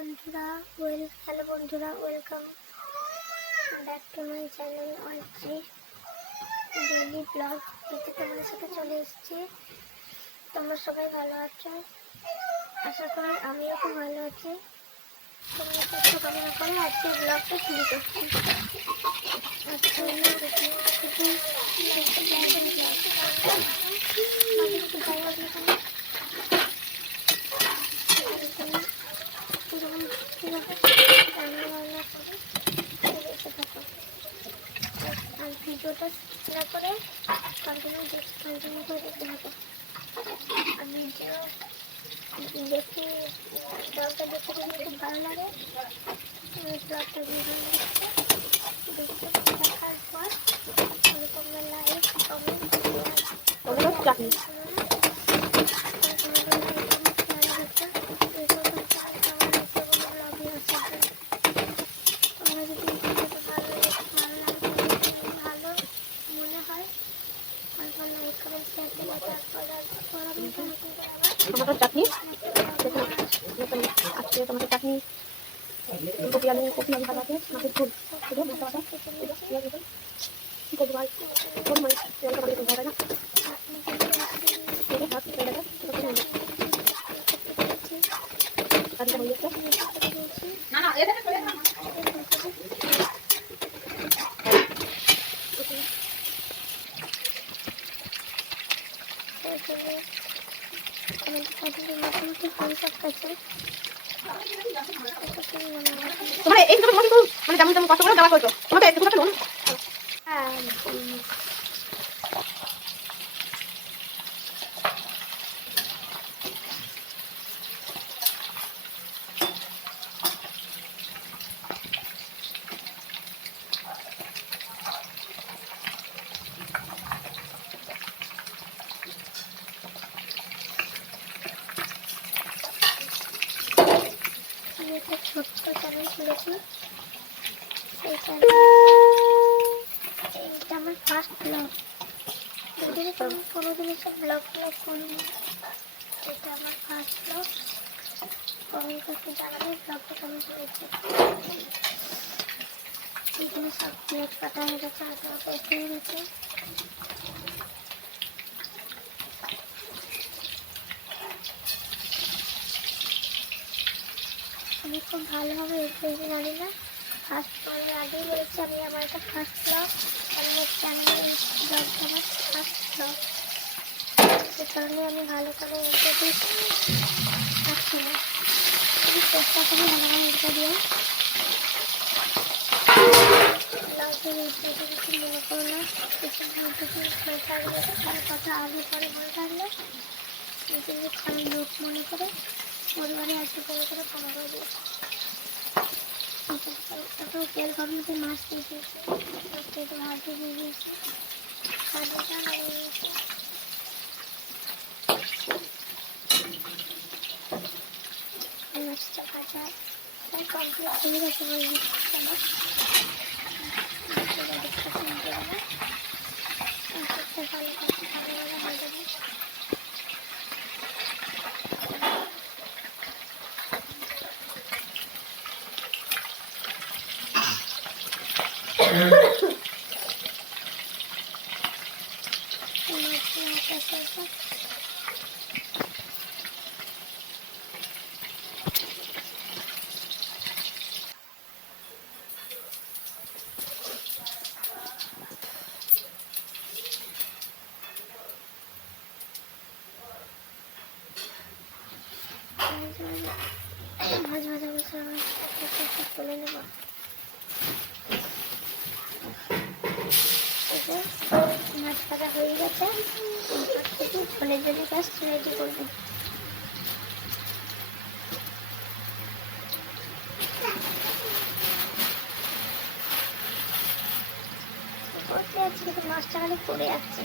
Hello বন্ধুরা, welcome back to my channel অয়ত্রী daily vlog. এতে তোমাদের সাথে চলে এসেছি। তোমরা সবাই ভালো আছো, আশা করি আমিও খুব ভালো আছি। তোমরা সুস্থ কামনা করে আজকে ব্লগটা শুরু করছি। আজকে আর ভিডিওটা না করে কন্টিনিউ করে দেখতে থাকো। আর ভিডিও দেখে ব্লগটা দেখতে যদি খুব ভালো লাগে, ব্লগটা দেখার পর তোমরা লাইক কমেন্ট টমেটোর চাটনি, আজকে টমেটোর চাটনি, কপি আলু ভাজা আছে, মাছের ঝোল, শুধু মশলা বাটা, পেঁয়াজ রসুন, কি করবো ভাই, করবো মানে তেলটা বানিয়ে করবো, তাই না? ভাত হয়ে গেছে, কাজটা হয়ে গেছে। তোমার এই মানে যেমন তেমন কষ্ট করে দেওয়া করছো, তোমার তো একটু কথা শুনুন। একটা ছোট্ট চ্যানেল খুলেছি, সেই এইটা আমার ফার্স্ট ব্লগ। যদি আমি কোনোদিন এসব ব্লগগুলো করিনি, এটা আমার ফার্স্ট ব্লগ। কমেন্ট করতে জানাবে ব্লগটা কেমন চলেছে। এখানে সব প্লেট কাটা হয়ে গেছে, আগে হয়ে গেছে। আমি খুব ভালোভাবে এগিয়ে জানি না, ফার্স্ট আমি আগেই বলেছি আমি আমার একটা ফার্স্ট ব্লগ, আমার চ্যানেলের ব্লগটা আমার ফার্স্ট ব্লগ। সে কারণে আমি ভালো করে এগিয়ে থাকছি না, আমি চেষ্টা করি ভালোভাবে এগিয়ে দিয়ে। ব্লগের এগিয়ে কিছু মনে করো না, কিছু হয়ে থাকলে তার কথা আগে পরে মনে থাকলে নিজেকে খারাপ লোক মনে করে পরিবারে আজকে করে ক্ষমা করে দিয়েছি। তারপর তেল গরমতে মাছ দিয়ে দিয়েছি, মাছটা একটু ভাজতে দিয়ে দিয়েছি, ভাজাটা লাগিয়ে দিয়েছি। মাছটা ভাজা তাই কমপ্লিট হয়ে গেছে বলে ভালো ভালো হয়ে যাবে। ভাজ ভাজা বসে তুলে নেব। মাছ ভাজা হয়ে গেছে, ঝোলের জন্য জাস্ট রেডি করবো। করতে যাচ্ছি কিন্তু মাছটা খালি পড়ে যাচ্ছে,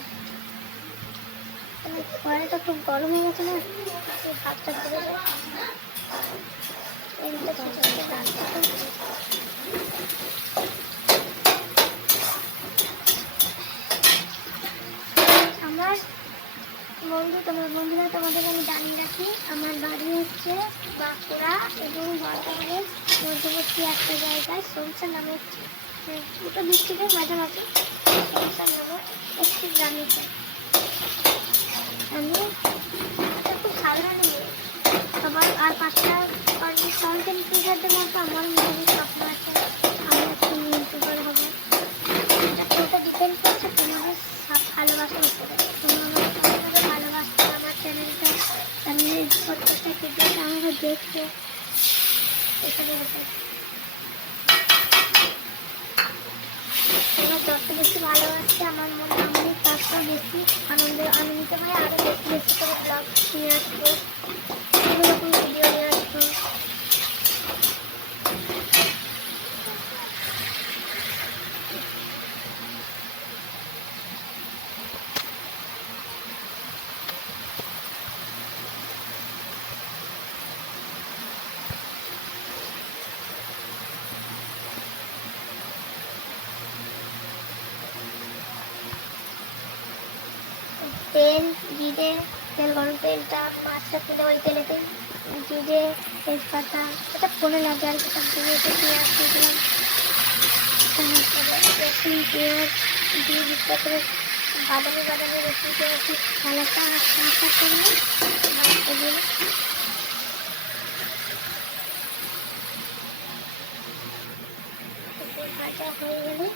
কড়াইটা খুব গরম হয়ে গেছে না, ভাতটা পড়ে যায়। আমার বন্ধুরা তোমাদের আমি জানিয়ে রাখি, আমার বাড়ি হচ্ছে বাঁকুড়া এবং বর্ধমানের মধ্যবর্তী একটা জায়গায় সরিষা নামে দুটো ডিস্ট্রিক্টের মাঝামাঝি সরিষা নামে একটি গ্রামে চাই। আমি খুব সাধারণ মেয়ে, সবার আর 5টা কন্টেন্ট ক্রিয়েটারদের মতো আমার মনে স্বপ্ন আছে আমি একটা ইউটিউবার হবো। ওটা ডিপেন্ড করছে তোমাদের ভালোবাসার উপরে। তোমাদের ভালোবাসতে আমার চ্যানেলটা প্রত্যেকটা ভিডিওটা আমাকে দেখতে এসবের উপর এবার যত বেশি ভালোবাসছে আমার মনে আমি তত বেশি আনন্দিত হয়ে আরও বেশি বেশি করে ব্লগ নিয়ে আসবো, বিভিন্ন রকম ভিডিও নিয়ে আসবো। তেল জিরে, তেল গরম তেলটা মাছটা তুলে ওই তেলেতে জিরে তেজপাতা এটা ফোনে লাগে আর কি সব দিয়ে পেঁয়াজ দিয়েছিলাম, রসুন পেঁয়াজ দিয়ে দিতে করে বাদামি বাদামি রসুন পেঁয়াজ হালকা আস্তে করে ভাজতে দিন। ভাজা হয়ে গেলে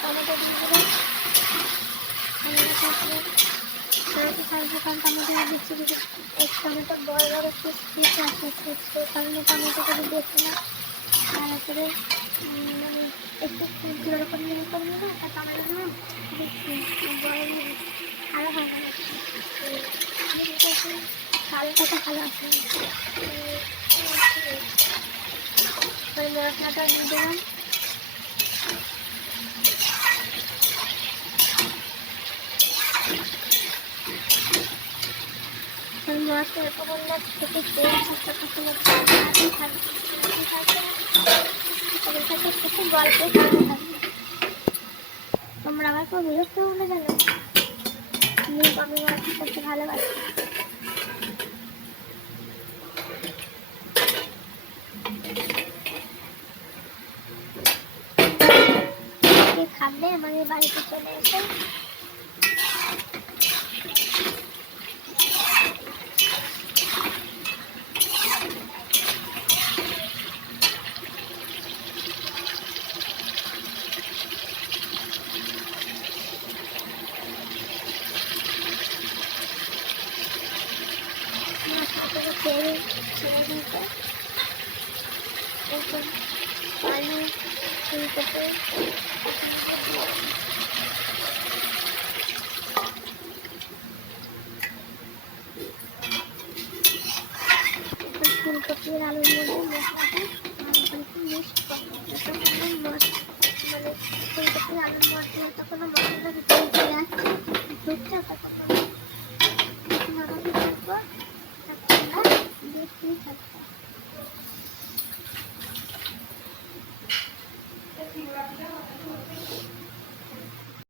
টমেটো দিয়ে দেবেন। টমেটো দিচ্ছি এক টমেটো বড় বড় পিস আছে, সেই কারণে টমেটোটা দেখে না ভালো করে মানে একটু যেরকম করে নেবে একটা টমেটো নেবেন বড় নেবে আরও ভালো লাগছে। কালটাটা ভালো আছে। মশলাটা দিয়ে দেবেন। মশলা উপকরণ থেকে তেল খুব গল্প থাকবে। তোমরা আমার খুব বিরক্ত হলে জানো আমি মাছ করতে ভালোবাসি। খাবে আমাদের বাড়িতে চলে এসে তেল ছেড়ে দিতে আলু ফুলকপি ফুলকপির আলুর মধ্যে মশলাটা মিক্স করতে মানে ফুলকপির আলুর মধ্যে তখন